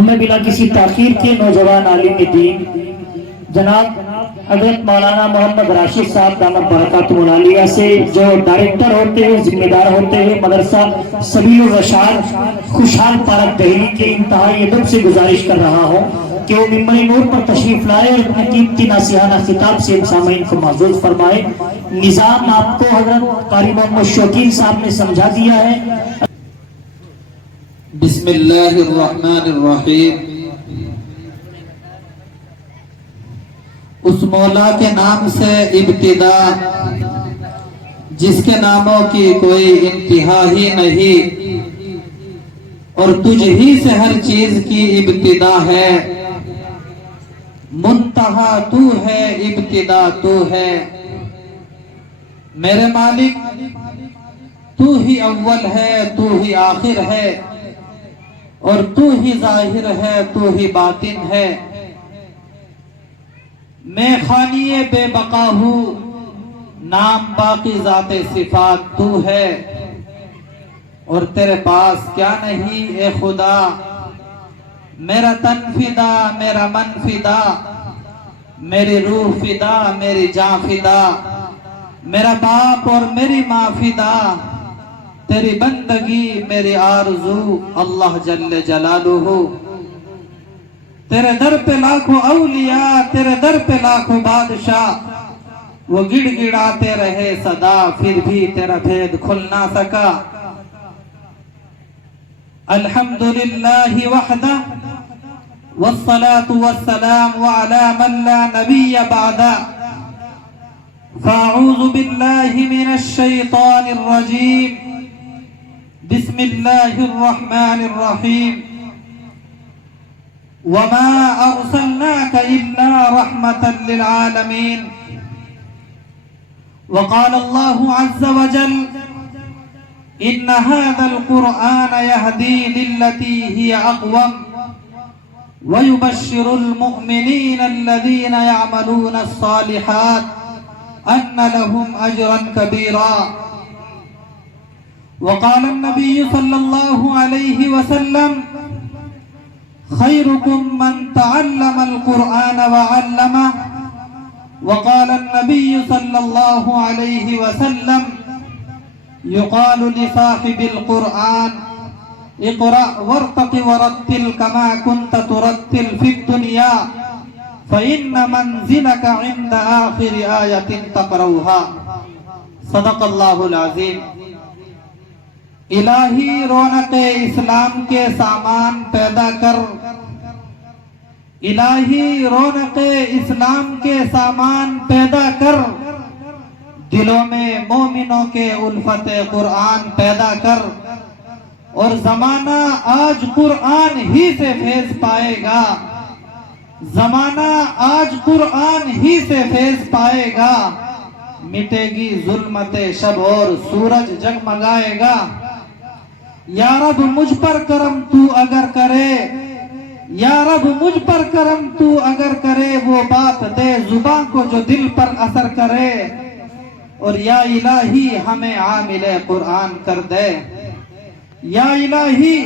اب میں بلا کسی تاخیر کے نوجوان عالم دین جناب حضرت مولانا محمد راشد صاحب دامت برکاتہ العالیہ سے جو ڈائریکٹر ہوتے ہیں، ذمہ دار ہوتے ہیں مدرسہ سبیل الرشاد خوشحال پارک دہلی کے، انتہائی ادب سے گزارش کر رہا ہوں کہ وہ ممبر نور پر تشریف لائے اور اپنے قیمتی ناصحانہ خطاب سے سامعین کو معزز فرمائے۔ نظام آپ کو حضرت قاری محمد شوکین صاحب نے سمجھا دیا ہے۔ بسم اللہ الرحمن الرحیم۔ اس مولا کے نام سے ابتدا جس کے ناموں کی کوئی انتہا ہی نہیں، اور تجھ ہی سے ہر چیز کی ابتدا ہے، منتہا تو ہے ابتدا تو ہے۔ میرے مالک تو ہی اول ہے، تو ہی آخر ہے، اور تو ہی ظاہر ہے، تو ہی باطن ہے۔ میں خانی بے بقا ہوں، نام باقی ذات صفات تو ہے، اور تیرے پاس کیا نہیں اے خدا۔ میرا تن فدا، میرا من فدا، میری روح فدا، میری جان فدا، میرا باپ اور میری ماں فدا، تیری بندگی میری آرزو اللہ جل جلالہ۔ تیرے در پہ لاکھوں اولیاء، تیرے در پہ لاکھوں بادشاہ، وہ گڑ گڑاتے رہے صدا، پھر بھی تیرا بھید کھل نہ سکا۔ الحمدللہ وحدہ والصلاة والسلام على من لا نبی بعدہ، فاعوذ باللہ من الشیطان الرجیم، بسم اللہ الرحمن الرحیم۔ وما ارسلناک الا رحمة للعالمین۔ وقال اللہ عز وجل ان هذا القرآن يهدي للتي هي اقوم ويبشر المؤمنين الذين يعملون الصالحات ان لهم اجرا كبيرا۔ وقال النبي صلى الله عليه وسلم خيركم من تعلم القرآن وعلمه۔ وقال النبي صلى الله عليه وسلم يقال لصاحب القرآن اقرأ وارتق ورتل كما كنت ترتل في الدنيا فإن منزلك عند آخر آية تقرأها۔ صدق اللہ العظیم۔ الہی رونق اسلام کے سامان پیدا کر، الہی رونق اسلام کے سامان پیدا کر، دلوں میں مومنوں کے الفت قرآن پیدا کر، اور زمانہ آج قرآن ہی سے فیض پائے گا، زمانہ آج قرآن ہی سے فیض پائے گا، مٹے گی ظلمت شب اور سورج جگمگائے گا۔ یا رب مجھ پر کرم تو اگر کرے، یا رب مجھ پر کرم تو اگر کرے، وہ بات دے زباں کو جو دل پر اثر کرے، اور یا الہی ہمیں عامل قرآن کر دے، یا الہی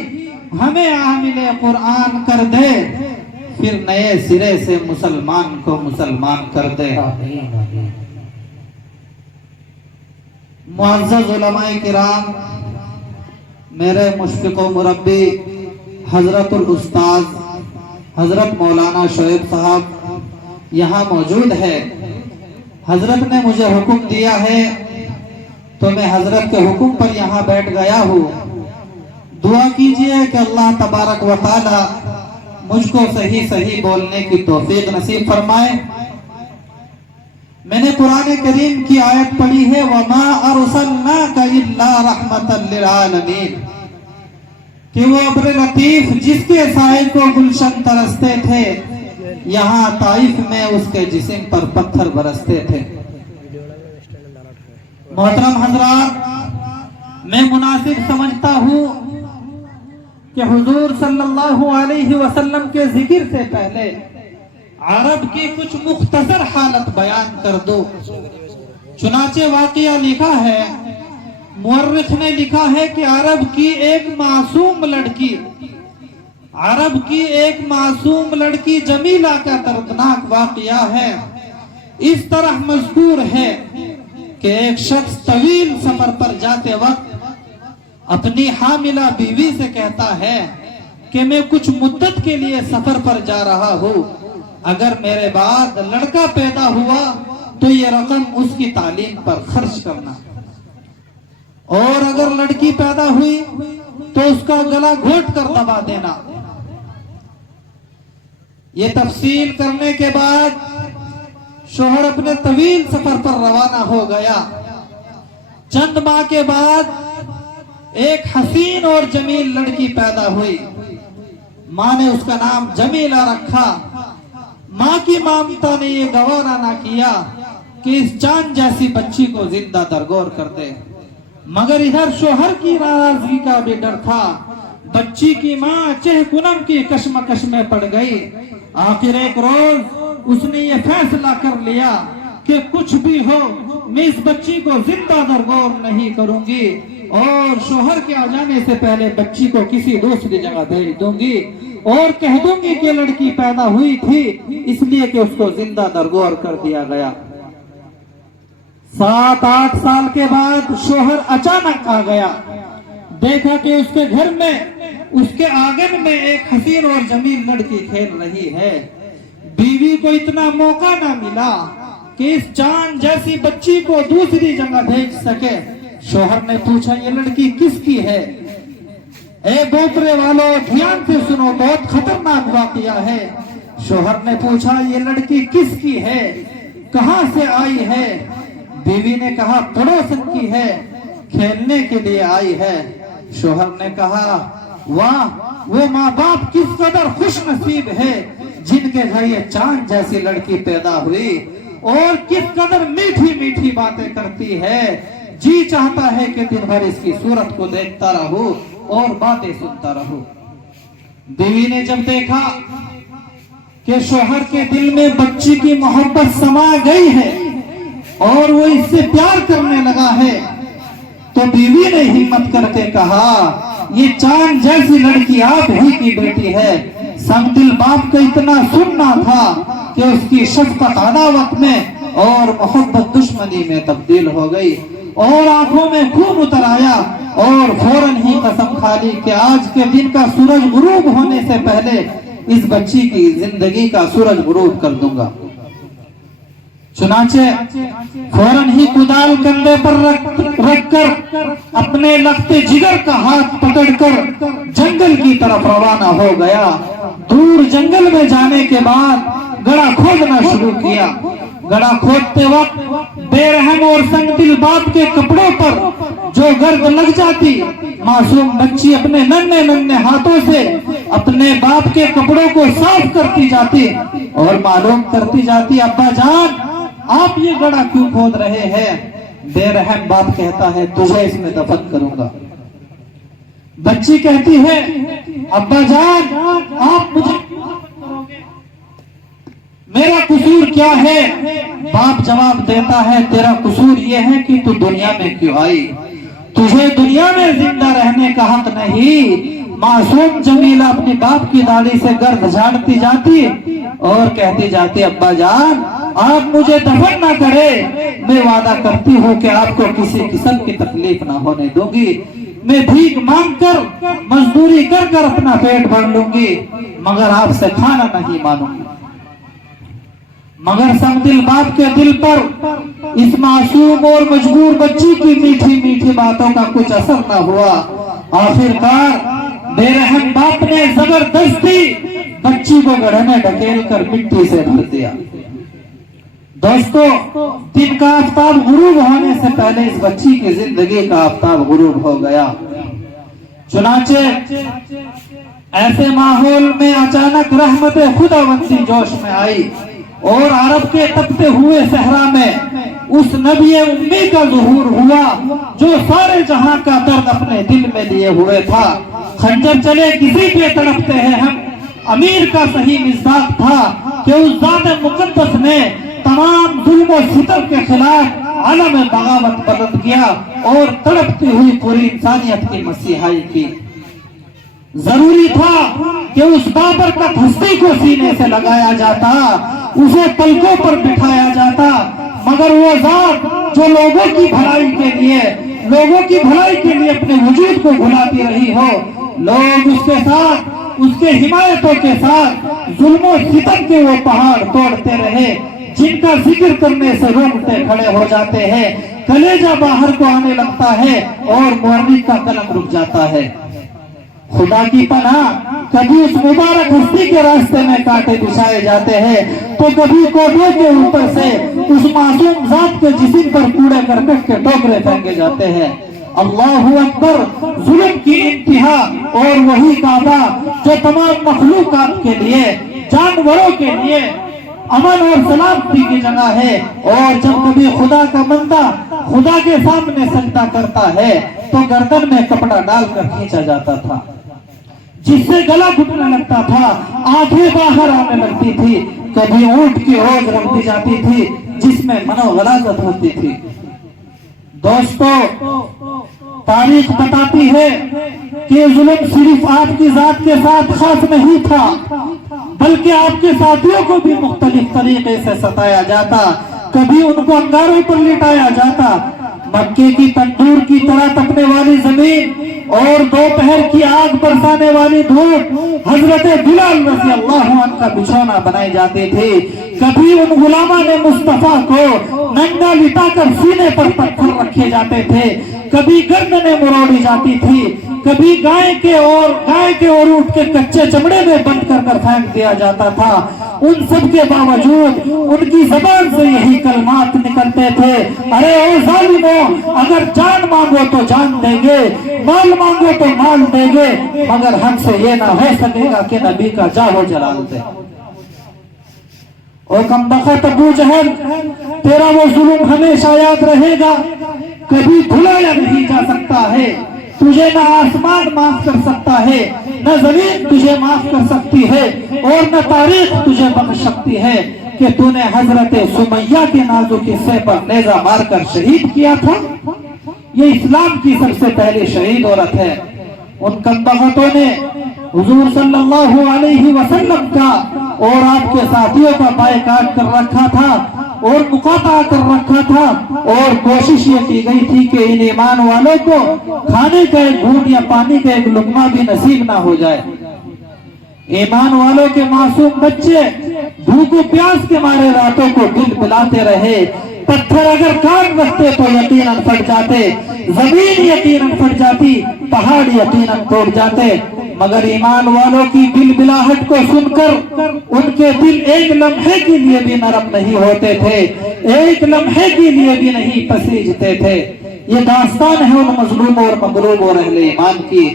ہمیں عامل قرآن کر دے، پھر نئے سرے سے مسلمان کو مسلمان کر دے۔ معزز علماء کرام، میرے مشفق و مربی حضرت الاستاذ حضرت مولانا شعیب صاحب یہاں موجود ہے۔ حضرت نے مجھے حکم دیا ہے تو میں حضرت کے حکم پر یہاں بیٹھ گیا ہوں۔ دعا کیجئے کہ اللہ تبارک و تعالی مجھ کو صحیح صحیح بولنے کی توفیق نصیب فرمائے۔ میں نے قرآن کریم کی آیت پڑھی ہے وَمَا أَرْسَلْنَاكَ إِلَّا رَحْمَةً لِلْعَالَمِينَ، کہ وہ ابر لطیف جس کے سائے کو گلشن ترستے تھے، یہاں طائف میں اس کے جسم پر پتھر برستے تھے۔ محترم حضرات، میں مناسب سمجھتا ہوں کہ حضور صلی اللہ علیہ وسلم کے ذکر سے پہلے عرب کی کچھ مختصر حالت بیان کر دو۔ چنانچہ واقعہ لکھا ہے، مورخ نے لکھا ہے کہ عرب کی ایک معصوم لڑکی عرب کی ایک معصوم لڑکی جمیلہ کا دردناک واقعہ ہے. اس طرح مذکور ہے کہ ایک شخص طویل سفر پر جاتے وقت اپنی حاملہ بیوی سے کہتا ہے کہ میں کچھ مدت کے لیے سفر پر جا رہا ہوں، اگر میرے بعد لڑکا پیدا ہوا تو یہ رقم اس کی تعلیم پر خرچ کرنا، اور اگر لڑکی پیدا ہوئی تو اس کا گلا گھونٹ کر دبا دینا. یہ تفصیل کرنے کے بعد شوہر اپنے طویل سفر پر روانہ ہو گیا. چند ماہ کے بعد ایک حسین اور جمیل لڑکی پیدا ہوئی. ماں نے اس کا نام جمیلہ رکھا. ماں کی مامتا نے یہ گوارا نہ کیا کہ اس چاند جیسی بچی کو زندہ درگور کر دے، مگر ادھر شوہر کی ناراضگی کا بھی ڈر تھا. بچی کی ماں چہ کنم کی کشمکش میں پڑ گئی. آخر ایک روز اس نے یہ فیصلہ کر لیا کہ کچھ بھی ہو میں اس بچی کو زندہ درگور نہیں کروں گی، اور شوہر کے آ جانے سے پہلے بچی کو کسی دوسری جگہ بھیج دوں گی، اور کہہ دوں گی کہ لڑکی پیدا ہوئی تھی اس لیے کہ اس کو زندہ درگور کر دیا گیا. 7-8 سال کے بعد شوہر اچانک آ گیا. دیکھا کہ اس کے گھر میں اس کے آنگن میں ایک حسین اور جمیل لڑکی کھیل رہی ہے. بیوی کو اتنا موقع نہ ملا کہ اس چاند جیسی بچی کو دوسری جگہ بھیج سکے. شوہر نے پوچھا یہ لڑکی کس کی ہے؟ اے بوترے والو دھیان سے سنو، بہت خطرناک واقعہ ہے. شوہر نے پوچھا یہ لڑکی کس کی ہے، کہاں سے آئی ہے؟ بیوی نے کہا پڑوسن کی ہے، کھیلنے کے لیے آئی ہے. شوہر نے کہا واہ، وہ ماں باپ کس قدر خوش نصیب ہے جن کے گھر یہ چاند جیسی لڑکی پیدا ہوئی، اور کس قدر میٹھی میٹھی باتیں کرتی ہے. جی چاہتا ہے کہ دن بھر اس کی صورت کو دیکھتا رہوں اور باتیں سنتا رہوں. بیوی نے جب دیکھا کہ شوہر کے دل میں بچی کی محبت سما گئی ہے اور وہ اس سے پیار کرنے لگا ہے، تو بیوی نے ہمت کر کے کہا یہ چاند جیسی لڑکی آپ ہی کی بیٹی ہے. سنگ دل باپ کو اتنا سننا تھا کہ اس کی شفقت عداوت میں اور محبت دشمنی میں تبدیل ہو گئی، اور آنکھوں میں خون اتر آیا، اور فوراً ہی قسم کھا لی کہ آج کے دن کا سورج غروب ہونے سے پہلے اس بچی کی زندگی کا سورج غروب کر دوں گا. چنانچہ فوراً ہی کدال کندھے پر رکھ کر اپنے لختے جگر کا ہاتھ پکڑ کر جنگل کی طرف روانہ ہو گیا. دور جنگل میں جانے کے بعد گڑھا کھودنا شروع کیا. گڑھا کھودتے وقت بے رحم اور سنگ دل باپ کے کپڑوں پر جو گرد لگ جاتی، معصوم بچی اپنے ننھے ننھے ہاتھوں سے اپنے باپ کے کپڑوں کو صاف کرتی جاتی اور معلوم کرتی جاتی ابا جان آپ یہ گڑھا کیوں کھود رہے ہیں؟ بے رحم باپ کہتا ہے تجھے اس میں دفن کروں گا. بچی کہتی ہے ابا جان آپ مجھے میرا قصور کیا ہے؟ باپ جواب دیتا ہے تیرا قصور یہ ہے کہ تو دنیا میں کیوں آئی، تجھے دنیا میں زندہ رہنے کا حق نہیں. معصوم جمیلہ اپنی باپ کی داڑھی سے گرد جھاڑتی جاتی اور کہتی جاتی ابا جان آپ مجھے دفن نہ کرے، میں وعدہ کرتی ہوں کہ آپ کو کسی قسم کی تکلیف نہ ہونے دوں گی، میں بھیک مانگ کر مزدوری کر کر اپنا پیٹ بھر لوں گی، مگر آپ سے کھانا نہیں مانوں گی. مگر سنگ دل باپ کے دل پر اس معصوم اور مجبور بچی کی میٹھی میٹھی باتوں کا کچھ اثر نہ ہوا. آخرکار بے رحم باپ نے زبردستی بچی کو گڑھے میں ڈھکیل کر مٹی سے بھر دیا. دوستو دن کا آفتاب غروب ہونے سے پہلے اس بچی کی زندگی کا آفتاب غروب ہو گیا. چنانچہ ایسے ماحول میں اچانک رحمت خداوندی جوش میں آئی اور عرب کے تپتے ہوئے صحرا میں اس نبی امی کا ظہور ہوا جو سارے جہاں کا درد اپنے دل میں لیے ہوئے تھا. خنجر چلے کسی پہ تڑپتے ہیں ہم امیر کا صحیح مصداق تھا کہ اس ذات مقدس نے تمام ظلم و ستم کے خلاف علم بغاوت بلند کیا اور تڑپتی ہوئی پوری انسانیت کی مسیحائی کی. ضروری تھا کہ اس بابرکت ہستی کو سینے سے لگایا جاتا، اسے پلکوں پر بٹھایا جاتا، مگر وہ ذات جو لوگوں کی بھلائی کے لیے اپنے وجود کو بھلاتی رہی ہو، لوگ اس کے ساتھ، اس کے حمایتوں کے ساتھ ظلم و ستم کے وہ پہاڑ توڑتے رہے جن کا ذکر کرنے سے رونگٹے کھڑے ہو جاتے ہیں، کلیجہ باہر کو آنے لگتا ہے اور مورنی کا قلم رک جاتا ہے۔ خدا کی پناہ، کبھی اس مبارک ہستی کے راستے میں کانٹے بچھائے جاتے ہیں تو کبھی کوٹوں کے اوپر سے اس معصوم ذات کے جسم پر کوڑے کرکٹ کے ٹوکرے پھینکے جاتے ہیں۔ اللہ اکبر، ظلم کی انتہا، اور وہی کعبہ جو تمام مخلوقات کے لیے، جانوروں کے لیے امن اور سلامتی کی جگہ ہے، اور جب کبھی خدا کا بندہ خدا کے سامنے سجدہ کرتا ہے تو گردن میں کپڑا ڈال کر کھینچا جاتا تھا، جس سے گلا گھٹنے لگتا تھا، آنکھیں باہر آنے لگتی تھی، کبھی اونٹ کی اوج رکھ دی جاتی تھی جس میں منو غلاظت ہوتی تھی۔ دوستو، تاریخ بتاتی ہے کہ ظلم صرف آپ کی ذات کے ساتھ خاص نہیں تھا، بلکہ آپ کے ساتھیوں کو بھی مختلف طریقے سے ستایا جاتا، کبھی ان کو انگاروں پر لٹایا جاتا، مکے کی تندور کی طرح تپنے والی زمین اور دوپہر کی آگ برسانے والی دھوپ حضرت بلال رضی اللہ عنہ کا بچھونا بنائی جاتی تھی، کبھی ان غلامان مصطفیٰ کو ننگا لٹا کر سینے پر پتھر رکھے جاتے تھے، کبھی گردنیں مروڑی جاتی تھی، کبھی گائے کے اور اونٹ کے کچے چمڑے میں بند کر پھینک دیا جاتا تھا۔ ان سب کے باوجود ان کی زبان سے یہی کلمات نکلتے تھے، ارے او ظالموں، اگر جان مانگو تو جان دیں گے، مال مانگو تو مال دیں گے، مگر ہم سے یہ نہ ہو سکے گا کہ نبی کا جاہ و جلال دے۔ او کمبخت ابو جہل، تیرا وہ ظلم ہمیشہ یاد رہے گا، کبھی بھلایا نہیں جا سکتا ہے، تجھے نہ آسمان معاف کر سکتا ہے، نہ زمین تجھے معاف کر سکتی ہے، اور نہ تاریخ تجھے بخش سکتی ہے کہ تو نے حضرت سمیہ کے نازک حصے پر نیزہ مار کر شہید کیا تھا۔ یہ اسلام کی سب سے پہلی شہید عورت ہے۔ ان کمبختوں نے حضور صلی اللہ علیہ وسلم کا اور آپ کے ساتھیوں کا بائیکاٹ کر رکھا تھا اور مقاطعہ کر رکھا تھا، اور کوشش یہ کی گئی تھی کہ ان ایمان والوں کو کھانے کا ایک گھونٹ یا پانی کا ایک لقمہ بھی نصیب نہ ہو جائے۔ ایمان والوں کے معصوم بچے بھوک و پیاس کے مارے راتوں کو دل پلاتے رہے، پتھر اگر کان رکھتے تو یقیناً پھٹ جاتے، زمین یقیناً پھٹ جاتی، پہاڑ یقیناً ٹوٹ جاتے، مگر ایمان والوں کی دل بلاہٹ کو سن کر ان کے دل ایک لمحے کے لیے بھی نرم نہیں ہوتے تھے، ایک لمحے کے لیے بھی نہیں پسیجتے تھے۔ یہ داستان ہے ان مظلوم اور مغلوب اور اہل ایمان کی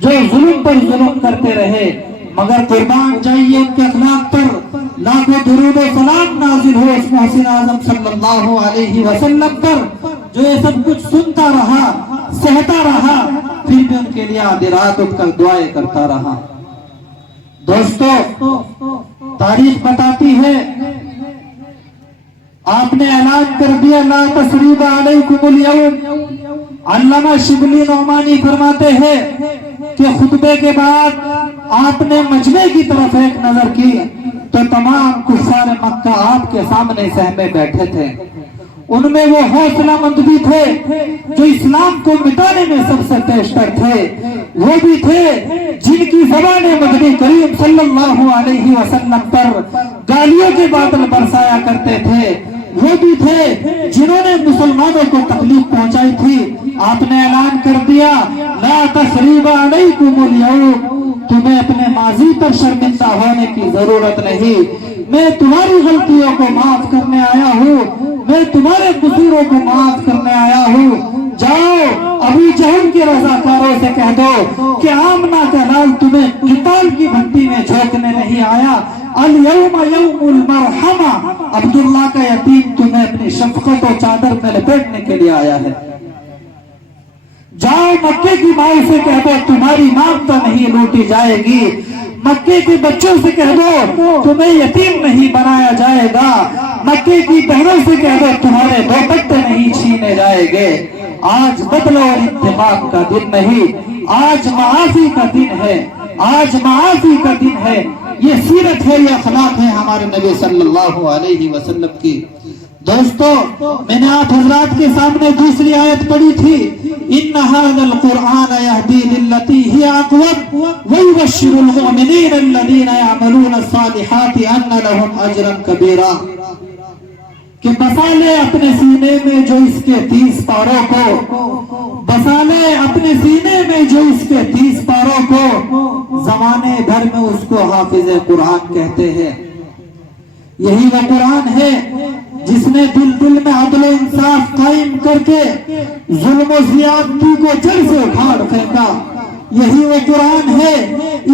جو ظلم پر ظلم کرتے رہے، مگر قربان جائیے ان کے اخلاق پر لاکھوں درود و سلام نازل ہو اس محسن اعظم صلی اللہ علیہ وسلم پر، جو یہ سب کچھ سنتا رہا، سہتا رہا، پھر بھی ان کے لیے آدھی رات اٹھ کر دعائیں کرتا رہا۔ دوستو، تاریخ بتاتی ہے، آپ نے اعلان کر دیا لا تثریب علیکم اليوم۔ علامہ شبلی نعمانی فرماتے ہیں کہ خطبے کے بعد آپ نے مجمع کی طرف ایک نظر کی تو تمام کفار مکہ آپ کے سامنے سہمے بیٹھے تھے، ان میں وہ حوصلہ مند بھی تھے جو اسلام کو مٹانے میں سب سے پیشتر تھے، وہ بھی تھے جن کی زبان مدنی کریم صلی اللہ علیہ وسلم پر گالیوں کے بادل برسایا کرتے تھے، وہ بھی تھے جنہوں نے مسلمانوں کو تکلیف پہنچائی تھی۔ آپ نے اعلان کر دیا لا تثریب علیکم اليوم، تمہیں اپنے ماضی پر شرمندہ ہونے کی ضرورت نہیں، میں تمہاری غلطیوں کو معاف کرنے آیا ہوں، میں تمہارے قصوروں کو معاف کرنے آیا ہوں۔ جاؤ ابو جہل کے رضاکاروں سے کہہ دو کہ آمنہ کا لال تمہیں قتال کی بھٹی میں جھونکنے نہیں آیا، الیوم یوم المرحمہ، عبداللہ کا یتیم تمہیں اپنی شفقت و چادر میں لپیٹنے کے لیے آیا ہے۔ جاؤ مکے کی ماں سے کہہ دو تمہاری مانگ تو نہیں لوٹی جائے گی، مکے کے بچوں سے کہہ دو تمہیں یتیم نہیں بنایا جائے گا، مکے کی بہنوں سے کہہ دو تمہارے دوپٹے نہیں چھینے جائے گے۔ آج بدلہ اور انتقام کا دن نہیں، آج معافی کا دن ہے، آج معافی کا دن ہے. یہ سیرت ہے, یہ اخلاق ہے ہمارے نبی صلی اللہ علیہ وسلم کی. دوستو, میں نے آپ حضرات کے سامنے دوسری آیت پڑھی تھی, ان هذا القرآن يهدي للتي هي اقوم ويبشر المؤمنين الذين يعملون الصالحات ان لهم اجرا كبيرا. کہ بسا لے اپنے سینے میں جو اس کے 30 پاروں کو, بسا لے اپنے سینے میں جو اس کے 30 پاروں کو, زمانے بھر میں اس کو حافظ قرآن کہتے ہیں. یہی وہ قرآن ہے جس نے دل دل میں عدل و انصاف قائم کر کے ظلم و زیادتی کو جڑ سے اکھاڑ پھینکا. یہی وہ قرآن ہے,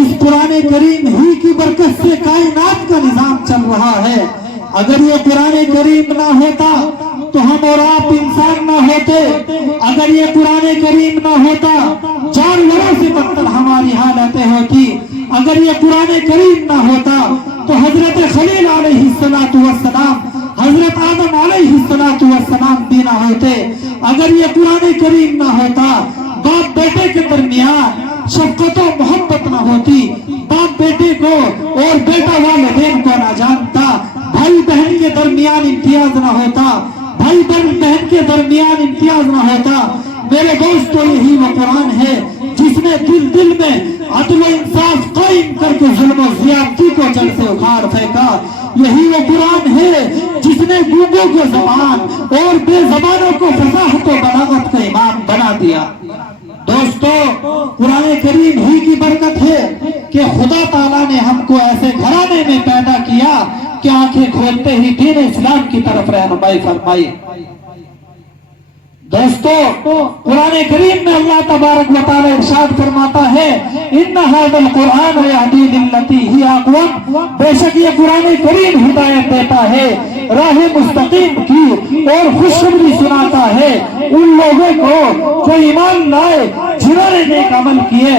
اس قرآن کریم ہی کی برکت سے کائنات کا نظام چل رہا ہے. اگر یہ قرآن کریم نہ ہوتا تو ہم اور آپ انسان نہ ہوتے. اگر یہ قرآن کریم نہ ہوتا جانوروں سے بدتر ہماری حالتیں ہوتی. اگر یہ قرآن کریم نہ ہوتا تو حضرت خلیل علیہ السلام, حضرت آدم علیہ السلام بھی نہ ہوتے. اگر یہ قرآن کریم نہ ہوتا باپ بیٹے کے درمیان شفقت و محبت نہ ہوتی, باپ بیٹے کو اور بیٹا والدین کو نہ جانتا, بھائی بہن کے درمیان امتیاز نہ ہوتا, بھائی بہن کے درمیان امتیاز نہ ہوتا. میرے دوستو, یہی وہ قرآن ہے جس نے دل دل میں عدل و انصاف قائم کر کے ظلم و زیادتی کو جڑ سے اکھاڑ پھینکا. یہی وہ قرآن ہے جس نے گونگوں کو زبان اور بے زبانوں کو فصاحت و بلاغت کا امام بنا دیا. دوستو, قرآن کریم ہی کی برکت ہے کہ خدا تعالیٰ نے ہم کو ایسے گھرانے میں پیدا کیا کہ آنکھیں کھولتے ہی دین اسلام کی طرف رہنمائی فرمائی. دوستو, قرآن کریم میں اللہ تبارک و تعالی ارشاد فرماتا ہے, ان هذا القرآن يهدي للتي هي اقوم, بے شک یہ قرآن کریم ہدایت دیتا ہے راہ مستقیم کی اور خوشخبری سناتا ہے ان لوگوں کو جو ایمان لائے جنہوں نے نیک عمل کیے.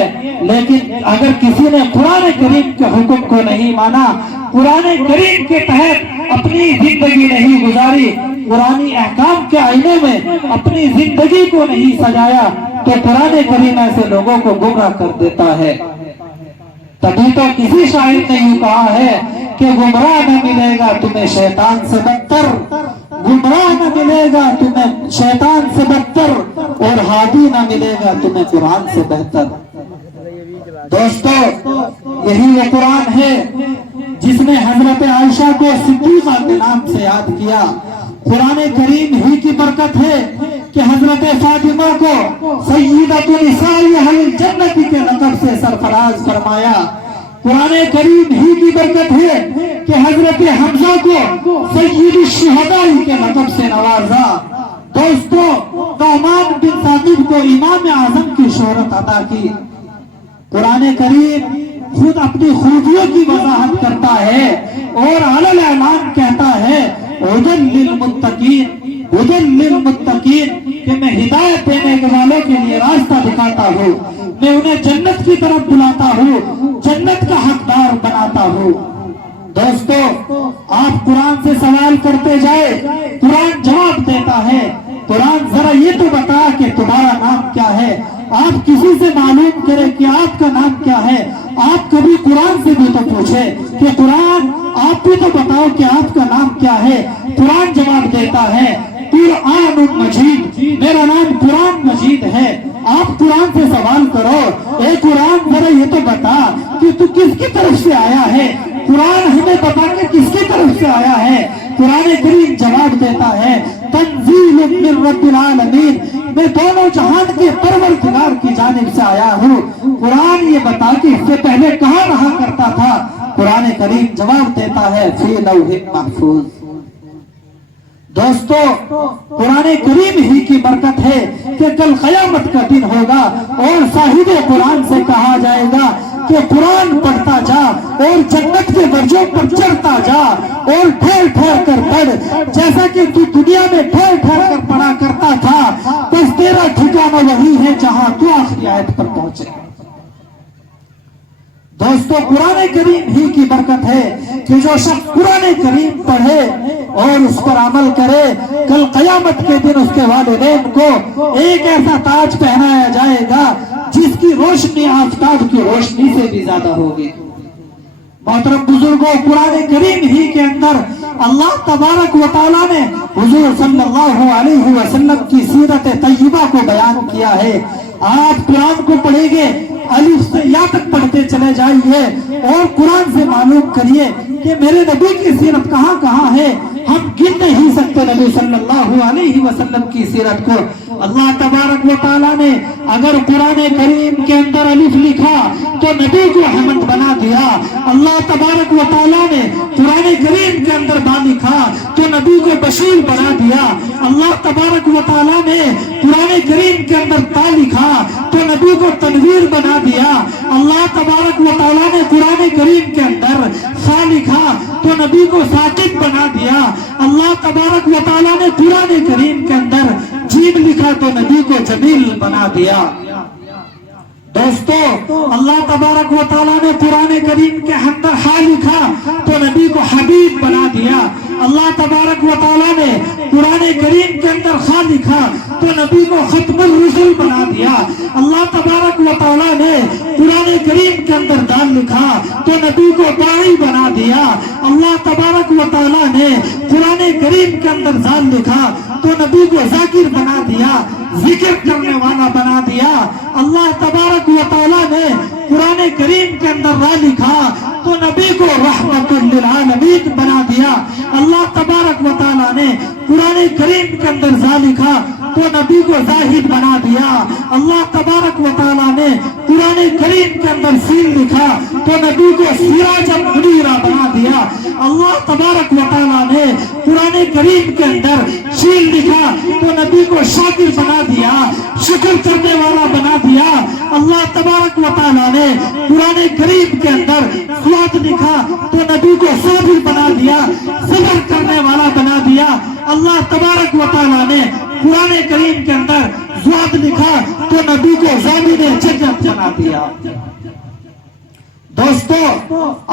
لیکن اگر کسی نے قرآن کریم کے حکم کو نہیں مانا, قرآن کریم کے تحت اپنی زندگی نہیں گزاری, قرآنی احکام کے آئینے میں اپنی زندگی کو نہیں سجایا, تو قرآن کریم ایسے لوگوں کو گمراہ کر دیتا ہے. تبھی تو کسی شاعر نے یوں کہا ہے کہ گمراہ نہ ملے گا تمہیں شیطان سے بدتر, گمراہ نہ ملے گا تمہیں شیطان سے بدتر, اور ہادی نہ ملے گا تمہیں قرآن سے بہتر. دوستو, یہی وہ قرآن ہے جس نے حضرت عائشہ کو صدیقہ کے نام سے یاد کیا. قرآن کریم ہی کی برکت ہے کہ حضرت فاطمہ کو سیدۃ نساء اہل الجنت کے لقب سے سرفراز فرمایا. قرآن کریم ہی کی برکت ہے کہ حضرت حمزہ کو سید الشہداء کے لقب سے نوازا. دوستو, نعمان بن ثابت کو امام اعظم کی شہرت عطا کی. قرآن کریم خود اپنی خوبیوں کی وضاحت کرتا ہے اور علی اعلان کہتا ہے, ہدی للمتقین, ہدی للمتقین, کہ میں ہدایت دینے والوں کے لیے راستہ دکھاتا ہوں, میں انہیں جنت کی طرف بلاتا ہوں, جنت کا حقدار بناتا ہوں. دوستو, آپ قرآن سے سوال کرتے جائے, قرآن جواب دیتا ہے. قرآن ذرا یہ تو بتا کہ تمہارا نام کیا ہے. آپ کسی سے معلوم کریں کہ آپ کا نام کیا ہے. آپ کبھی قرآن سے بھی تو پوچھے کہ قرآن آپ بھی تو بتاؤ کہ آپ کا نام کیا ہے. قرآن جواب دیتا ہے, قرآن مجید, میرا نام قرآن مجید ہے. آپ قرآن سے سوال کرو, اے قرآن ذرا یہ تو بتا کہ تو کس کی طرف سے آیا ہے. قرآن ہمیں بتا کہ کس کی طرف سے آیا ہے. قرآن کریم جواب دیتا ہے, تنزیل من رب العالمین, میں دونوں جہان کے پروردگار کی جانب سے آیا ہوں. قرآن یہ بتا کہ اس سے پہلے کہاں رہا کرتا تھا. قرآن کریم جواب دیتا ہے, فی لوح محفوظ. دوستو, قرآن کریم ہی کی برکت ہے کہ کل قیامت کا دن ہوگا اور صاحب قرآن سے کہا جائے گا کہ قرآن پڑھتا جا اور جنت کے درجوں پر چڑھتا جا اور ٹھہر ٹھہر کر پڑھ, جیسا کہ تو دنیا میں ٹھہر ٹھہر کر پڑھا کرتا تھا, بس تیرا ٹھکانہ وہی ہے جہاں تو آخری آیت پر پہنچے. دوستو, قرآن کریم ہی کی برکت ہے کہ جو شخص قرآن کریم پڑھے اور اس پر عمل کرے, کل قیامت کے دن اس کے والدین کو ایک ایسا تاج پہنایا جائے گا جس کی روشنی آفتاب کی روشنی سے بھی زیادہ ہوگی۔ محترم بزرگوں، قرآن کریم ہی کے اندر اللہ تبارک و تعالیٰ نے حضور صلی اللہ علیہ وسلم کی سیرت طیبہ کو بیان کیا ہے۔ آپ قرآن کو پڑھیں گے، الف سے یا تک پڑھتے چلے جائیے اور قرآن سے معلوم کریے کہ میرے نبی کی سیرت کہاں کہاں ہے۔ ہم گن نہیں سکتے نبی صلی اللہ علیہ وسلم کی سیرت کو۔ اللہ تبارک و تعالیٰ نے اگر قرآن کریم کے اندر الف لکھا تو نبی کو حمد بنا دیا۔ اللہ تبارک و تعالیٰ نے قرآن کریم کے اندر با لکھا تو نبی کو بشیر بنا دیا۔ اللہ تبارک و تعالیٰ نے قرآن کریم کے اندر تا لکھا تو نبی کو تنویر بنا دیا۔ اللہ تبارک و تعالیٰ نے قرآن کریم کے اندر سا لکھا تو نبی کو ساکت بنا دیا۔ اللہ تبارک و تعالیٰ نے قرآن کریم کے اندر جیم لکھا تو نبی کو جمیل بنا دیا۔ دوستو، اللہ تبارک و تعالیٰ نے قرآن کریم کے اندر ہا لکھا تو نبی کو حبیب بنا دیا۔ اللہ تبارک و تعالیٰ نے قرآن کریم کے اندر خا لکھا تو نبی کو ختم الرسل بنا دیا۔ اللہ تبارک و تعالیٰ نے قرآن کریم کے اندر دال لکھا تو نبی کو داعی بنا دیا۔ اللہ تبارک و تعالیٰ نے قرآن کریم کے اندر زال لکھا تو نبی کو ذاکر بنا دیا، ذکر کرنے والا بنا دیا۔ اللہ تبارک و تعالیٰ نے قرآن کریم کے اندر را لکھا تو نبی کو رحمت للعالمین بنا دیا۔ اللہ تبارک و تعالیٰ نے قرآن کریم کے اندر زا لکھا تو نبی کو زاہد بنا دیا۔ اللہ تبارک و تعالیٰ نے قرآن کریم کے اندر سین لکھا تو نبی کو سراجا منیرا بنا دیا۔ اللہ تبارک و تعالیٰ نے قرآن کریم کے اندر شین لکھا تو نبی کو شاکر بنا دیا، شکر کرنے والا بنا دیا۔ اللہ تبارک و تعالیٰ نے قرآن کریم کے اندر صاد لکھا تو نبی کو صابر بنا دیا، صبر کرنے والا بنا دیا۔ اللہ تبارک و تعالیٰ نے قرآن کریم کے اندر زواد لکھا تو نبی کو ضامن جنت بنا دیا۔ دوستو،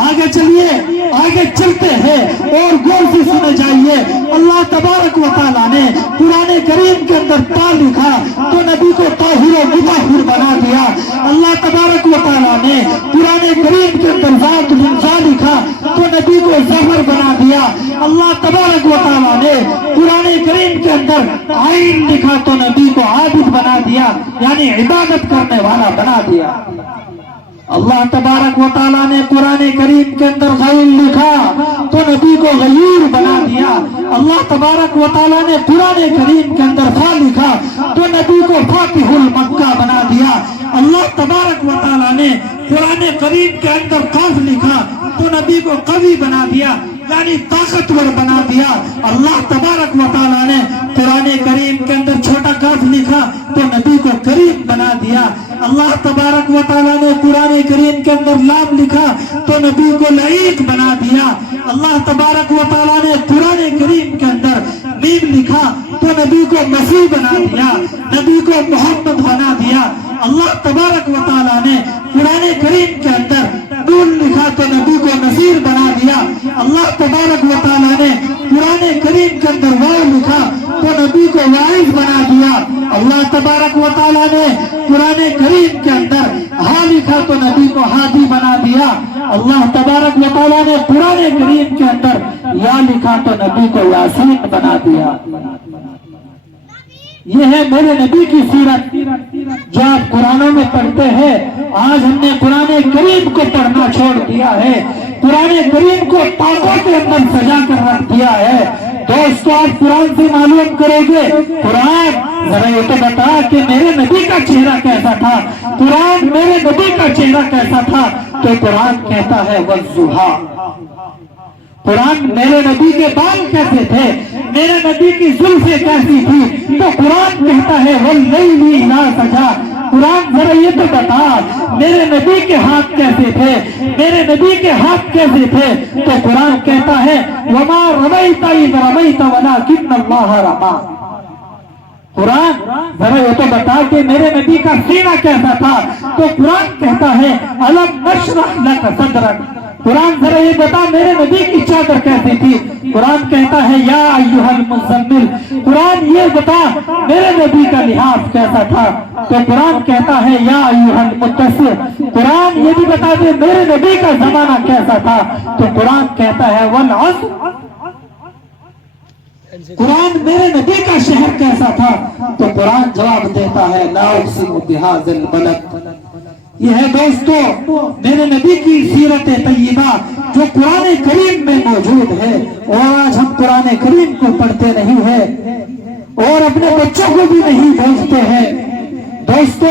آگے چلیے، آگے چلتے ہیں اور غور سے سنے جائیے۔ اللہ تبارک و تعالیٰ نے قرآن کریم کے اندر تا لکھا تو نبی کو طاہر و مطہر بنا دیا۔ اللہ تبارک و تعالیٰ نے قرآن کریم کے اندر ذا لکھا تو نبی کو ظفر بنا دیا۔ اللہ تبارک و تعالیٰ نے قرآن کریم کے اندر عین لکھا تو نبی کو عابد بنا دیا، یعنی عبادت کرنے والا بنا دیا۔ اللہ تبارک و تعالیٰ نے قرآن کریم کے اندر غیل لکھا تو نبی کو غیور بنا دیا۔ اللہ تبارک و تعالیٰ نے قرآن کریم کے اندر فا لکھا تو نبی کو فاتح المکہ بنا دیا۔ اللہ تبارک و تعالیٰ نے قرآن کریم کے اندر قاف لکھا تو نبی کو قوی بنا دیا، یعنی طاقتور بنا دیا۔ اللہ تبارک و تعالیٰ نے قرآن کریم کے اندر چھوٹا کاف لکھا تو نبی کو کریم بنا دیا۔ اللہ تبارک و تعالیٰ نے قرآن کریم کے اندر لام لکھا تو نبی کو لعیق بنا دیا۔ اللہ تبارک و تعالیٰ نے قرآن کریم کے اندر میم لکھا تو نبی کو مسیح بنا دیا، نبی کو محمد بنا دیا۔ اللہ تبارک و تعالیٰ نے قرآن کریم کے اندر نون لکھا تو نبی کو نذیر بنا دیا۔ اللہ تبارک و تعالیٰ نے قرآن کریم کے اندر واو لکھا تو نبی کو واعظ بنا دیا۔ اللہ تبارک و تعالیٰ نے قرآن کریم کے اندر ہا لکھا تو نبی کو ہادی بنا دیا۔ اللہ تبارک و تعالیٰ نے قرآن کریم کے اندر یا لکھا تو نبی کو یاسین بنا دیا۔ یہ ہے میرے نبی کی سیرت جو آپ قرآنوں میں پڑھتے ہیں۔ آج ہم نے قرآن کریم کو پڑھنا چھوڑ دیا ہے، قرآن کریم کو تاغوں کے اندر سجا کر رکھ دیا ہے۔ دوستو، آپ قرآن سے معلوم کرو گے، قرآن ذرا یہ تو بتا کہ میرے نبی کا چہرہ کیسا تھا، قرآن میرے نبی کا چہرہ کیسا تھا، تو قرآن کہتا ہے والضحیٰ۔ قرآن میرے نبی کے بال کیسے تھے، میرے نبی کی زلفیں کیسی تھی، تو قرآن کہتا ہے واللیل اذا سجا۔ قرآن ذرا یہ تو بتا میرے نبی کے ہاتھ کیسے تھے، میرے نبی کے ہاتھ کیسے تھے، تو قرآن کہتا ہے وما رمیت اذ رمیت ولکن اللہ رمی۔ قرآن ذرا یہ تو بتا کہ میرے نبی کا سینہ کیسا تھا، تو قرآن کہتا ہے الم نشرح لک صدرک۔ قرآن ذرا یہ بتا میرے نبی کی چادر کیسی تھی، قرآن کہتا ہے یا ایھا المزمل۔ قرآن یہ بتا میرے نبی کا لحاف کیسا تھا، تو قرآن کہتا ہے یا ایھا المدثر، قرآن یہ بھی بتا دے میرے نبی کا زمانہ کیسا تھا، تو قرآن کہتا ہے والعصر، قرآن میرے نبی کا شہر کیسا تھا، تو قرآن جواب دیتا ہے لا اقسم بہذا البلد۔ یہ ہے دوستو میرے نبی کی سیرت طیبہ جو قرآن کریم میں موجود ہے، اور آج ہم قرآن کریم کو پڑھتے نہیں ہیں اور اپنے بچوں کو بھی نہیں بھیجتے ہیں۔ دوستو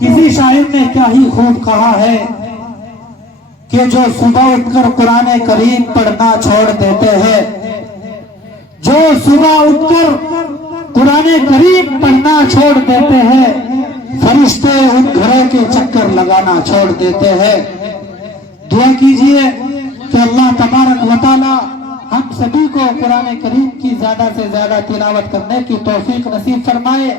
کسی شاعر نے کیا ہی خوب کہا ہے کہ جو صبح اٹھ کر قرآن کریم پڑھنا چھوڑ دیتے ہیں، جو صبح اٹھ کر قرآن کریم پڑھنا چھوڑ دیتے ہیں، فرشتے ان گھروں کے چکر لگانا چھوڑ دیتے ہیں۔ دعا کیجئے کہ اللہ تبارک و تعالی ہم سبھی کو قرآن کریم کی زیادہ سے زیادہ تلاوت کرنے کی توفیق نصیب فرمائے،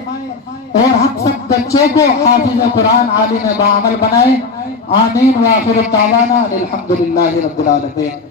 اور ہم سب بچوں کو حافظ قرآن عالم بعمل بنائے۔ آمین وآخر دعوانا الحمدللہ رب العالمین۔